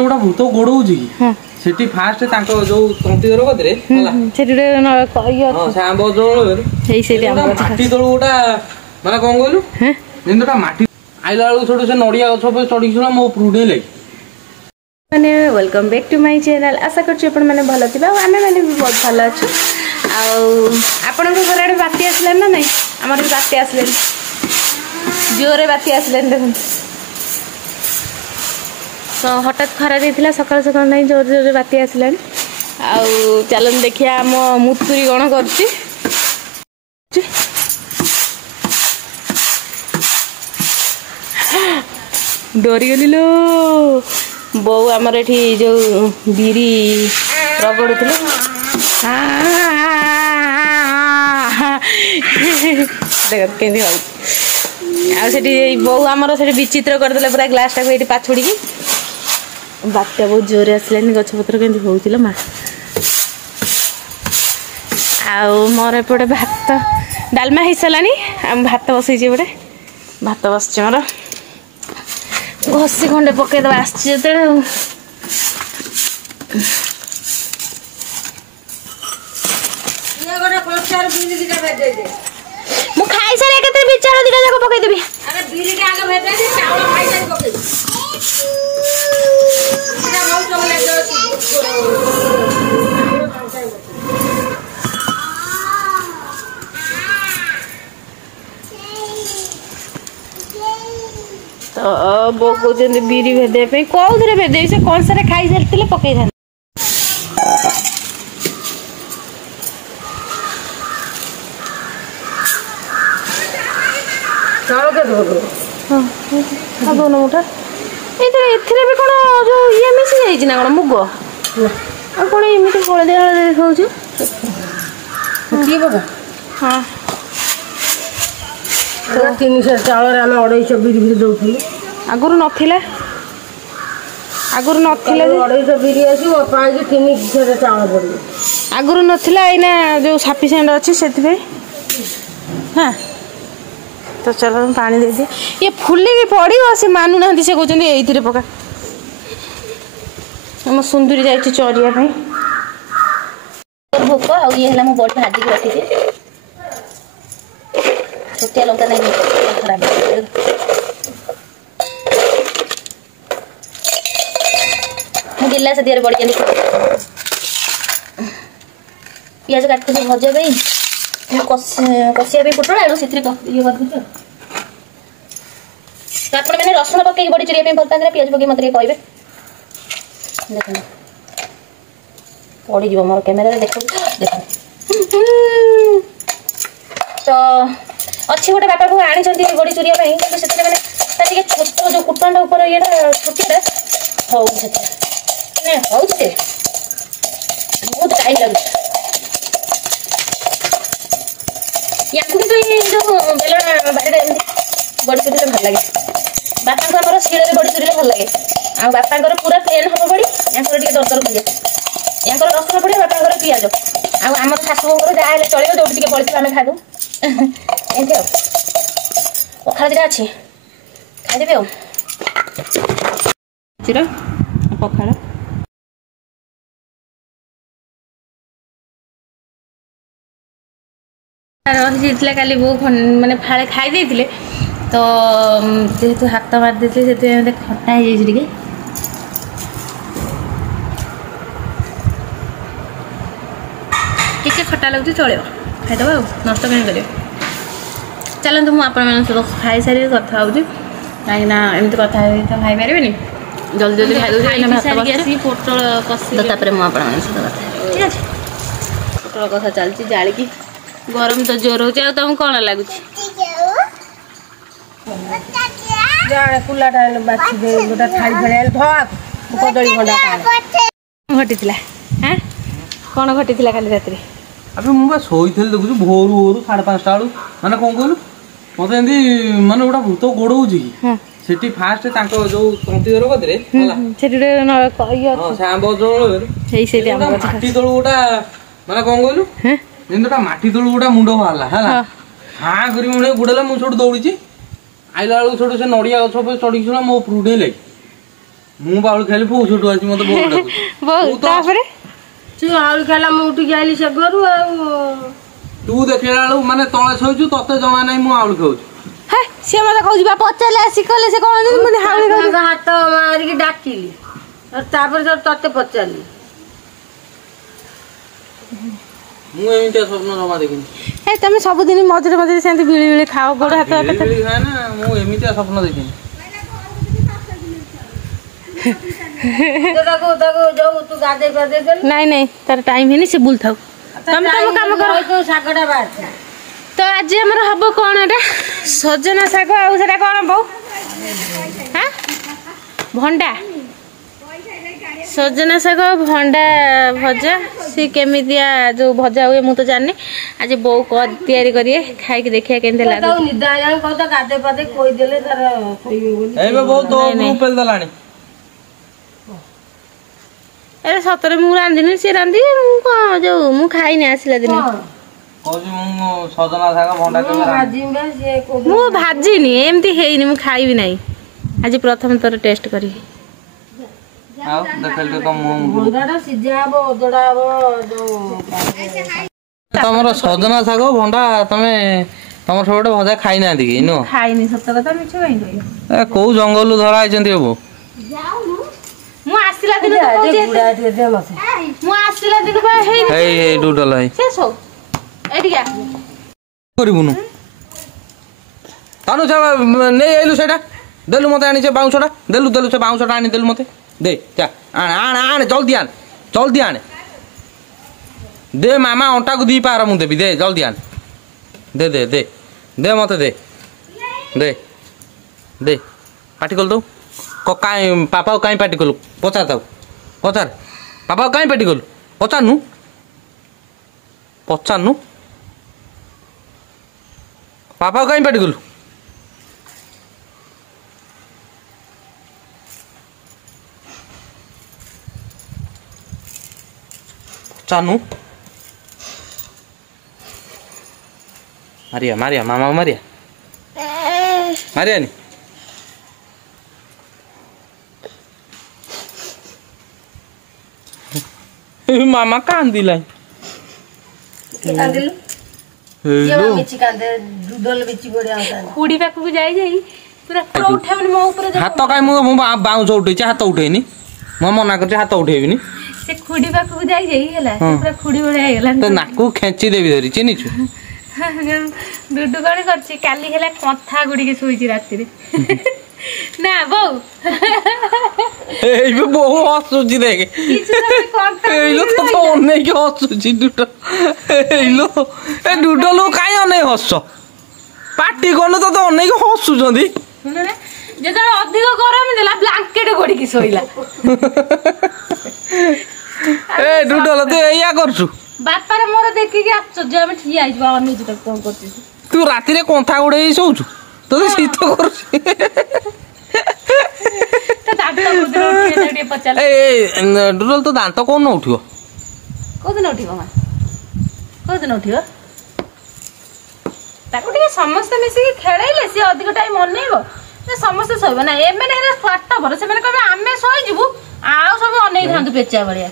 ମାନେ ଗୋଟେ ଭୂତ ଗୋଡଉଛି କି ସେଠି ଫାଷ୍ଟ ତାଙ୍କ ଯୋଉ ତନ୍ତି ଘର କତିରେ ହେଲା ସେଠି ସେ ଆମ୍ବ ତୋଳରେ ମାଟି ତଳୁ ଗୋଟା ମାନେ କଣ କହିଲୁ ଯେମିତି ଗୋଟା ମାଟି ଆଇଲା ବେଳକୁ ସେଠୁ ସେ ନଡିଆ ଗଛ ଉପରେ ଚଢିକି ଶୁଣା ମୋ ଉପରୁ ଉଠେଇଲା मैंने welcome back to my channel आशा कर भल थी आम मैंने भी बहुत भल अच्छे आपण घर आड़े बाती आसला ना नहीं आमर भी बाती आसले जोरे बाती आसले देखो तो हठात खरा देता सकाल सकाल नहीं जोर जोर बाती आसला चल देखिए आम मुतुरी कौन कर डरीगली लो बो आमर एठी जो बिरी रगड़ुले देख केंदी आठी बो आमर से विचित्र करदे पूरा ग्लास टाक ये पाछुड़ी बात्या बहुत जोर आसलानी गछपत्र के होता माँ मोर एपटे भात डालमा हो सारानी भात बसई गोटे भात बस मोर घसी खंडे पकईद आसते मु खाई सारे केते बिचार दिटा जाको पकई देबी अरे बीरी के आगे भेट दे चावल खाई सारी पकई एटा बहुत चले तो बो कहते बीरी भेदे कौन भेदे से कौन सारे खाई सारी पकई था दोन मुठा एथिरे भी कौन जो ये मिसी जाइए ना कौन मुग कौन एमती हलदिया हलदिया देखा हाँ 300 चावल आम 250 बिरी बिरी दौलू आगुरी नाला आगुरी नाला 250 बिरी आसो 300 चावल पड़े आगुरी नाला एना जो सफिसीएंट अच्छी से हाँ तो चलो पानी दे दिए ये फुलिकी पड़ो से मानुना से कहते ये पका आम सुंदरी जा चरिया भोक आ ये मो बड़ी भाजिक रखी छोटिया लंका नहीं खराब गिला से दिहर बड़ी पियाज काट भजा कषिया पोटल आलू से ये कर आप मैंने रसुण पकई बड़ी चुरिया भल पाते पियाज पकई मत कहे देख पड़ जा मोर कैमेरा देख देख तो अच्छी गोटे बापा को आनी बड़ी चुरिया कि मैंने छोट जो कुटंड ऊपर ये छोटिया हौ बहुत टाइम लगे या तो ये जो बेला बाड़ी बड़ी चुरी भल लगे बापा शिल बड़ी चुरी भल लगे आ बापा पूरा प्लेन हम बड़ी या दरदर भजे या रसुण पड़े बापा पियाज आम शाशु जहाँ चलो जो पड़े आम खादू एमती पखाड़ दिटा अच्छी खाईदेवी पखाड़ रही काली बो मैंने फाड़े खाई तो जेहेतु हाथ मार देते से खटा हो जाए टे खटा लगे चलो खाईदे नष्ट कहीं कर चलते मुझे खाई सारी कथा हूँ कहीं एमती कथा खाई पारे जल्दी जल्दी खाई पोटल कषि मुझे ठीक है पोटल कथा चलती जाड़ी गरम तो जोर हो तुमको कौन लगुच कुलाटा बाछी दे गोटा थाली फड़े धक कदली भंडा घटी हाँ कौन घटी काली रात अबे मुझे शोई देखुच भोर भोर 5:30 बेलू माने कौन कहलु मत एमती माने गोटा भूत गोड़ौची कि सेठी फास्ट तांको जो तंती घर कदरे होला से आंब तोड़ माटी तळु गोटा माने कौन कहलु जेंतोटा माटी तळु गोटा मुंडो बाहरला हैला हाँ करी मुंडे गुडला मु छोड़ दौड़ी आइला बेलू छोड़ से नड़िया गछ पर चढ़ी छुड़ा मो उपरू उठे लगे ମୁଁ ବାଉଳି ଖାଇଲି ବୋଉ ଛୋଟ ଅଛି ମତେ ବୋଉ ଡାକୁଛି ବୋଉ ତାପରେ ତୁ ଆଉଳି ଖାଇଲା ମୁଁ ଉଠିକି ଆଇଲି ସେ ଘରୁ ଆଉ ତୁ ଦେଖିଲା ବେଳକୁ ମାନେ ତଳେ ଶୋଇଛୁ ତତେ ଜମା ନାହିଁ ମୁଁ ଆଉଳି ଖାଉଛି ହେ ସିଏ ମତେ କହୁଛି ବା ପଚାରିଲେ ଆସି କହିଲେ ସେ କଣ ମୁଁ ହାଉଳି ଖାଉଛି ହାତ ମାରିକି ଡାକିଲି ତାପରେ ତତେ ପଚାରିଲି ମୁଁ ଏମିତିଆ ସ୍ୱପ୍ନ ଜମା ଦେଖିନି ଏ ତମେ ସବୁଦିନ ମଝିରେ ମଝିରେ ସେମିତି ବିଳି ବିଳି ଖାଅ ଗୋଡ଼ ହାତ ଖାଏ ନା ମୁଁ ଏମିତିଆ ସ୍ୱପ୍ନ ଦେଖିନି ନାଇଁ ନାଇଁ ତାର ଟାଇମ ହେଇନି ସେ ବୁଲଥାଉ ତମେ ତମ କାମ କର ଶାଗଟା ବାହାରିଛି ତ ଆଜି ଆମର ହବ କଣ ଏଟା ସଜନା ଶାଗ ଆଉ ସେଟା କଣ ବୋଉ ଭଣ୍ଡା ସଜନା ଶାଗ ଭଣ୍ଡା ଭଜା ସି କେମିତିଆ ଯୋଉ ଭଜା ହୁଏ ମୁଁ ତ ଜାଣିନି ଆଜି ବୋଉ ତିଆରି କରିବେ ଖାଇକି ଦେଖିବା କେମିତି ଲାଗୁଛି ନିଦ ଆଇଲାଣି କହୁଛ ଗାଧେ ପାଧେ କହିଦେଲେ ତାର ଶୋଇବେ ବୋଲି ଏବେ ବୋଉ ତୋ ଉପେଲ ଦେଲାଣି ଏ ସତରେ ମୁଁ ରାନ୍ଧିନି ସେ ରାନ୍ଧି ମୁଁ କଣ ଯୋଉ ମୁଁ ଖାଇନି ଆସିଲା ଦିନ କହୁଛି ମୁଁ ସଜନା ଶାଗ ଭଣ୍ଡା ମୁଁ ଭାଜିନି ଏମିତି ହେଇନି ମୁଁ ଖାଇବି ନାହିଁ ଆଜି ପ୍ରଥମ ଥର ଟେଷ୍ଟ କରିବି ଆଉ ଦେଖେଲି ତ ଭଣ୍ଡାଟା ସିଝା ହବ ଓଦଡ଼ା ହବ ଯୋଉ ତମର ସଜନା ଶାଗ ଭଣ୍ଡା ତମର ସବୁଠୁ ଭଜା ଖାଇନାହାନ୍ତି କି ନୁହଁ ଖାଇନି ସତ କଥା ମିଛ କାହିଁ କହିବି କୋଉ ଜଙ୍ଗଲରୁ ଧରା ହେଇଛନ୍ତି ବାବୁ ମୁଁ ଆସିଲା ଦିନ ମୁଁ ଆସିଲା ଦିନ ବା ହେଇନି ଏଇ ଡୁଡଲ ହେଇ ଶେଷ ଏଠିକା କରିବୁନୁ ତାନୁ ନେଇ ଆଇଲୁ ସେଇଟା ଦେଲୁ ମତେ ଆଣି ସେ ବାଉଁଶଟା ଦେଲୁ ସେ ବାଉଁଶଟା ଆଣି ଦେଲୁ ମତେ ଦେ ଚା ଆଣେ ଜଲ୍ଦି ଆଣେ ଦେ ମାମା ଅଣ୍ଟାକୁ ଦି ପାର ମୁଁ ଦେବି ଦେ ଜଲ୍ଦି ଆଣେ ଦେ ଦେ ଦେ ଦେ ମତେ ଦେ ଦେ ଦେ ପାଟି କଲୁ ତୁ କାଇଁ ପାପାକୁ କାଇଁ ପାଟି କଲୁ ପଚାର ତାକୁ ପଚାର ପାପାକୁ କାଇଁ ପାଟି କଲୁ ପଚାରନୁ ପାପାକୁ କାଇଁ ପାଟି କଲୁ ଚାନୁ ମାରିଆ ମାମା ମାରିଆନି ମାମା କାନ୍ଦିଲା ଖୁଡି ପାଖକୁ ଯାଇ ପୁରା ଉଠାବନି ମୋ ଉପରେ ହାତ କାଇଁ ମୁଁ ବାଉଁଶ ଉଠେଇଛି ହାତ ଉଠେଇନି ମୁଁ ମନା କରୁଛି ହାତ ଉଠେଇବିନି ସେ ଖୁଡି ପାଖକୁ ଯାଇ ହେଲା ପୁରା ଖୁଡି ଭଳିଆ ହେଇଗଲା ତ ନାକୁ ଖେଞ୍ଚି ଦେବି ଧରି ଚିହ୍ନିଛୁ ଡୁଡୁ କଣ କରିଛି କାଲି ହେଲା କନ୍ଥା ଗୁଡିକି ଶୋଇଛି ରାତିରେ ନା ବୋଉ ଏଇ ବୋଉ ହସୁଛି ଦେଖେ ଏଇଲୋ ତତେ ଅନେଇକି ହସୁଛି ଏଇଲୋ ଏ ଡୁଡଲୁ କାଇଁ ଅନେଇ ହସ ପାଟି କଲୁ ତତେ ଅନେଇକି ହସୁଛନ୍ତି ଯେତେବେଳେ ଅଧିକ ଗରମ ଦେଲା ବ୍ଲାଙ୍କେଟ ଗୋଡିକି ଶୋଇଲା ଏ ଡୁଡଲ ତୁ ଏଇଆ କରୁଛୁ ବାପାର ମୋର ଦେଖିକି ଆଶ୍ଚର୍ଯ୍ୟ ଆମେ ଠିଆ ହେଇଯିବା ଅନେଇଛୁ ତାକୁ କଣ କରୁଛୁ ତୁ ରାତିରେ କନ୍ଥା ଗୋଡେଇ ଶୋଉଛୁ ତତେ ଶୀତ କରୁଛି ଡୁଡଲ ତ ଦାନ୍ତ କୋଉଦିନ ଉଠିବ କୋଉଦିନ ଉଠିବ ମା କୋଉଦିନ ଉଠିବ ତାକୁ ଟିକେ ସମସ୍ତେ ମିଶିକି ଖେଳେଇଲେ ସିଏ ଅଧିକ ଟାଇମ ଅନେଇବ ସମସ୍ତେ ଶୋଇବ ନା ଏମାନେ ହେଲେ ସ୍ୱାର୍ଥପର ସେମାନେ କହିବେ ଆମେ ଶୋଇଯିବୁ ଆଉ ସବୁ ଅନେଇଥାନ୍ତୁ ପେଚା ଭଳିଆ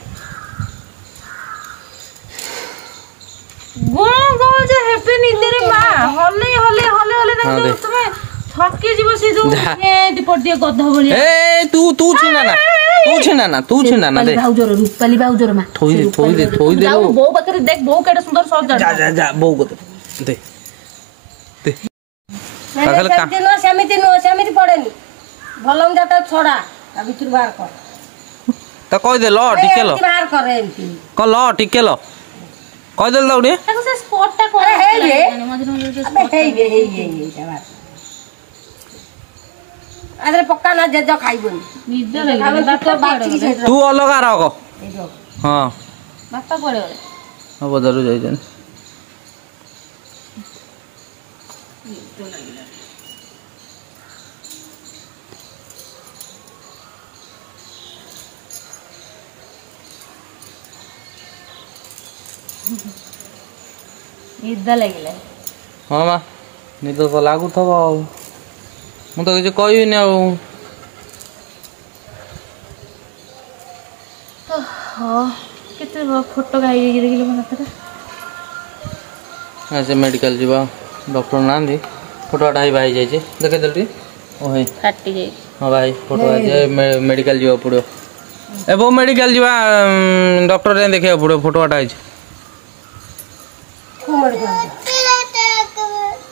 ହେବେ ନିଦରେ ମା ହଲେଇ ତୁମେ ଥକି ଯିବ ସେ ଯୋଉ ପଡିଏ ଗଧ ଭଳିଆ ତୁ ଛିନା ନା ରୂପାଲି ଭାଉଜର ମା ଥୋଇ ଦେ ବୋଉ ପାଖରେ ଦେଖ ବୋଉ କେଡେ ସୁନ୍ଦର ସଜା ଯା ବୋଉ କତେ ଦେ ସେମିତି ପଡେନି ଭଲ ଛଡା ତା ଭିତରୁ ବାହାର କର ତ କହିଦେ ଲ ଟିକେ ଲ ବାହାର କର ଏମିତି ଲ ଟିକେ ଲ କହିଦେଲ ତାକୁ ଟିକେ ତାକୁ ସେ ସ୍ପଟଟା କଣ ହେଇବେ ଆରେ ପକ୍କା ନା ଜେଜ ଖାଇବନି ନିଦ ଲାଗିଲା ତୁ ଅଲଗା ରହ ହଁ ବାପା କୁଆଡେ ଗଲେ ବଜାରରୁ ଯାଇଛନ୍ତି ନିଦ ଲାଗିଲା ହଁ ମା ନିଦ ତ ଲାଗୁଥିବ ଆଉ ମୁଁ ତ କିଛି କହିବିନି ଆଉ हाँ केते फोटो गाई देखिले मन हाथ से मेडिकल जीवा डॉक्टर ना फोटोटा ही भाई जाइए देखे देल ओ भाई फाटी जाई हाँ भाई फोटो मेडिकल जीवा पड़ो ए वो मेडिकल जीवा डॉक्टर रे देखिया पड़ो फोटोटा है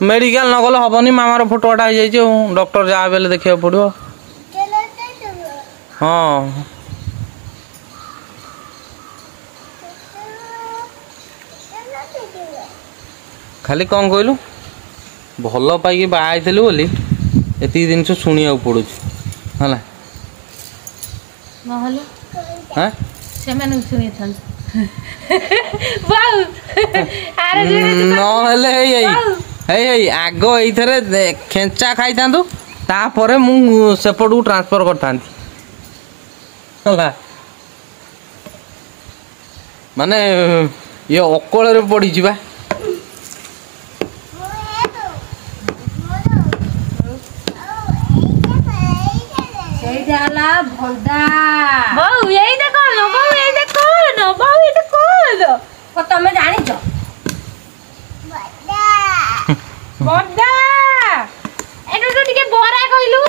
मेडिकल न गले हेनी मामार फोटोटा हो जाइए डॉक्टर जहाँ बेले देखा पड़ो हाँ खाली कौन कहलु भल पाई बाहर बोली एति जिनस शुणा पड़ू है हाँ से शुणी था आग ये खेचा खाई तापर सेपट को ट्रांसफर करता माने ये अकल पड़ी जा भंडा बहु यही देखो न बहु यही देखो न बहु ये कौन तमें जान बड़ा एटो तो टिके बरा कहलु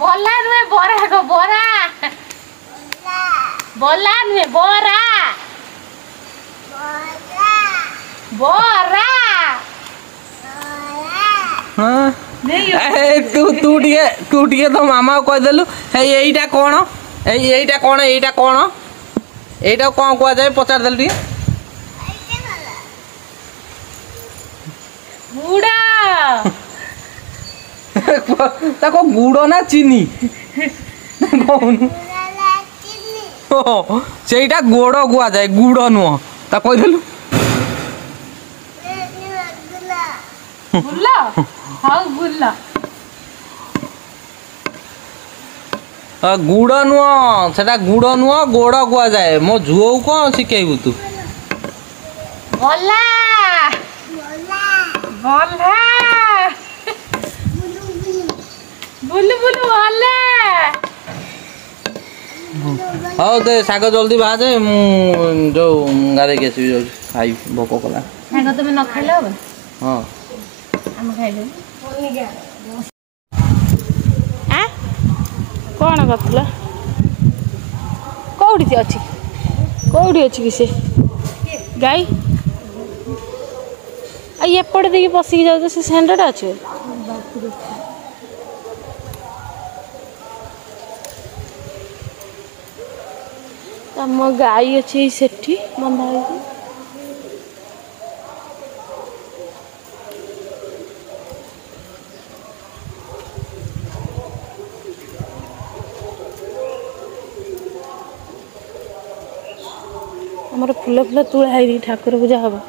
बला नुहे बरा को बरा बला नुहे बरा बरा हाँ तू टिके तो मामा को कहीदेलु यहीटा कौन यहीटा कौन यहीटा कौन यहीटा कौन कह जाए पचार देल टिके गुड़ा ताको गुड़ ना चीनी सेटा गोड़ गुआ जाए गुड़ नुह ता कहीदेलु बुल्ला हाँ बुल्ला गुड़ नुह सेटा गुड़ नुह गोड़ गुआ जाए मो झुओ कौन शिखेबू तू बल्ला बल्ला बुलु बुलु बल्ला हाँ दे शाग जल्दी बाजे जो गाधे के खाई भोक कला साग तुम न खाइले हम हाँ हम खाइले कौन करथिला कौड़ी अच्छी कौड़ी अच्छी कि से गाई एपटे देखिए पशिकी जाऊ से सेंडटा अच्छे आम गाई अच्छी सेठी बंधा हो फूल फूल तुला है ठाकुर पूजा हम